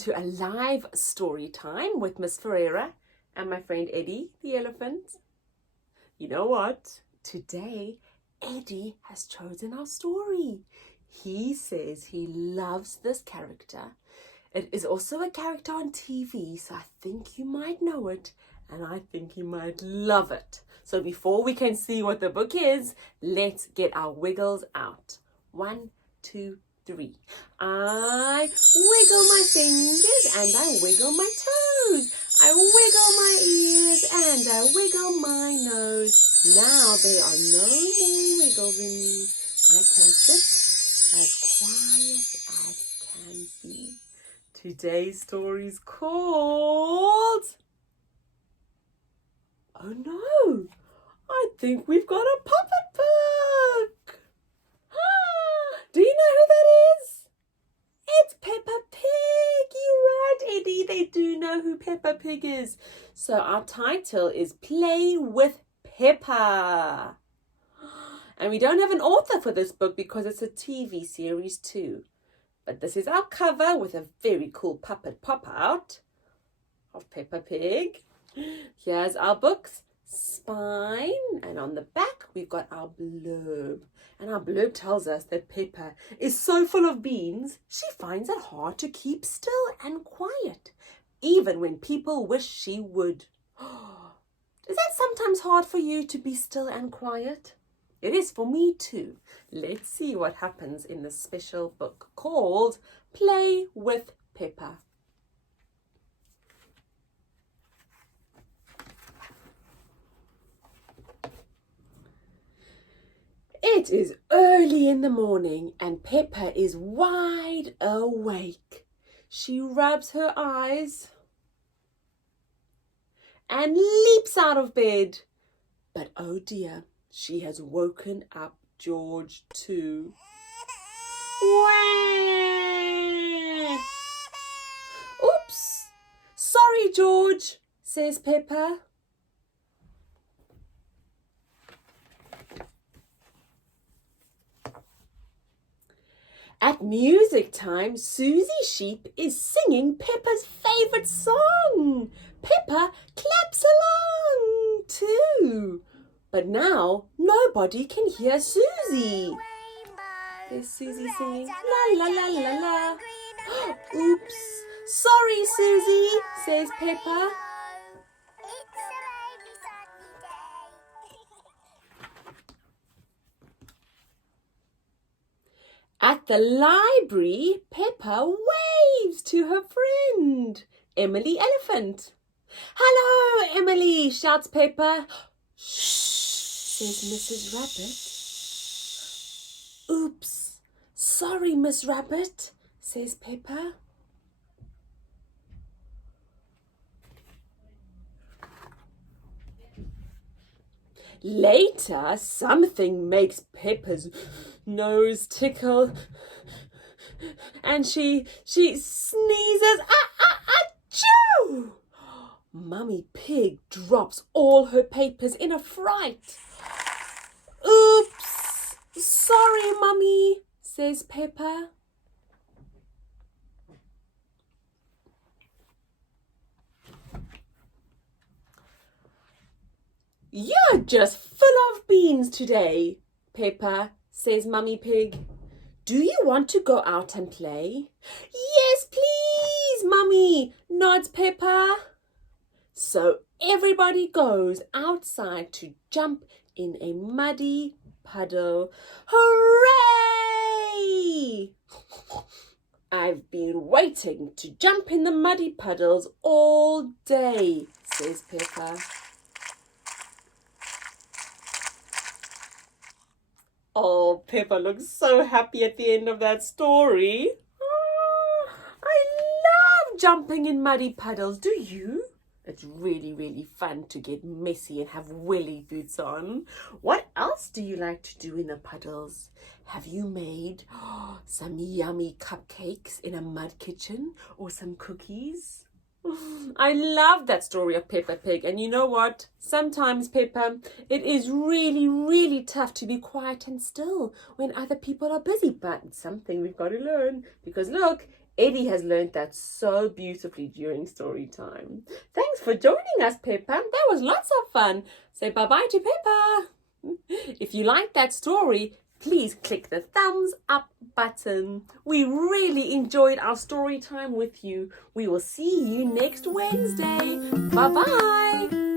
to a live story time with Miss Ferreira and my friend Eddie, the elephant. You know what? Today, Eddie has chosen our story. He says he loves this character. It is also a character on TV, so I think you might know it, and I think you might love it. So before we can see what the book is, let's get our wiggles out. 1, 2, 3. I wiggle my fingers and I wiggle my toes. I wiggle my ears and I wiggle my nose. Now there are no more wiggles in me. I can sit as quiet as can be. Today's story's called... Oh no! I think we've got a puppet book! Do you know who that is? It's Peppa Pig! You're right, Eddie. They do know who Peppa Pig is. So our title is Play with Peppa. And we don't have an author for this book because it's a TV series too. But this is our cover with a very cool puppet pop-out of Peppa Pig. Here's our book's spine, and on the back we've got our blurb. And our blurb tells us that Peppa is so full of beans, she finds it hard to keep still and quiet, even when people wish she would. Is that sometimes hard for you to be still and quiet? It is for me too. Let's see what happens in this special book called Play with Peppa. It is early in the morning and Peppa is wide awake. She rubs her eyes and leaps out of bed. But oh dear, she has woken up George too. Wah! Oops! Sorry, George, says Peppa. At music time, Susie Sheep is singing Peppa's favourite song. Peppa claps along too. But now nobody can hear Susie. There's Susie singing la la la la la. Oops. Sorry, Susie, says Peppa. At the library, Peppa waves to her friend, Emily Elephant. Hello, Emily, shouts Peppa. Shh, says Mrs. Rabbit. Oops, sorry, Miss Rabbit, says Peppa. Later, something makes Peppa's nose tickle and she sneezes. Achoo! Mummy Pig drops all her papers in a fright. Oops! Sorry, Mummy, says Peppa. You're just full of beans today, Peppa, says Mummy Pig. Do you want to go out and play? Yes, please, Mummy, nods Peppa. So everybody goes outside to jump in a muddy puddle. Hooray! I've been waiting to jump in the muddy puddles all day, says Peppa. Oh, Peppa looks so happy at the end of that story. Oh, I love jumping in muddy puddles. Do you? It's really, really fun to get messy and have welly boots on. What else do you like to do in the puddles? Have you made some yummy cupcakes in a mud kitchen or some cookies? I love that story of Peppa Pig. And you know what? Sometimes, Peppa, it is really, really tough to be quiet and still when other people are busy. But it's something we've got to learn. Because look, Eddie has learned that so beautifully during story time. Thanks for joining us, Peppa. That was lots of fun. Say bye-bye to Peppa. If you like that story, please click the thumbs up button. We really enjoyed our story time with you. We will see you next Wednesday. Bye-bye.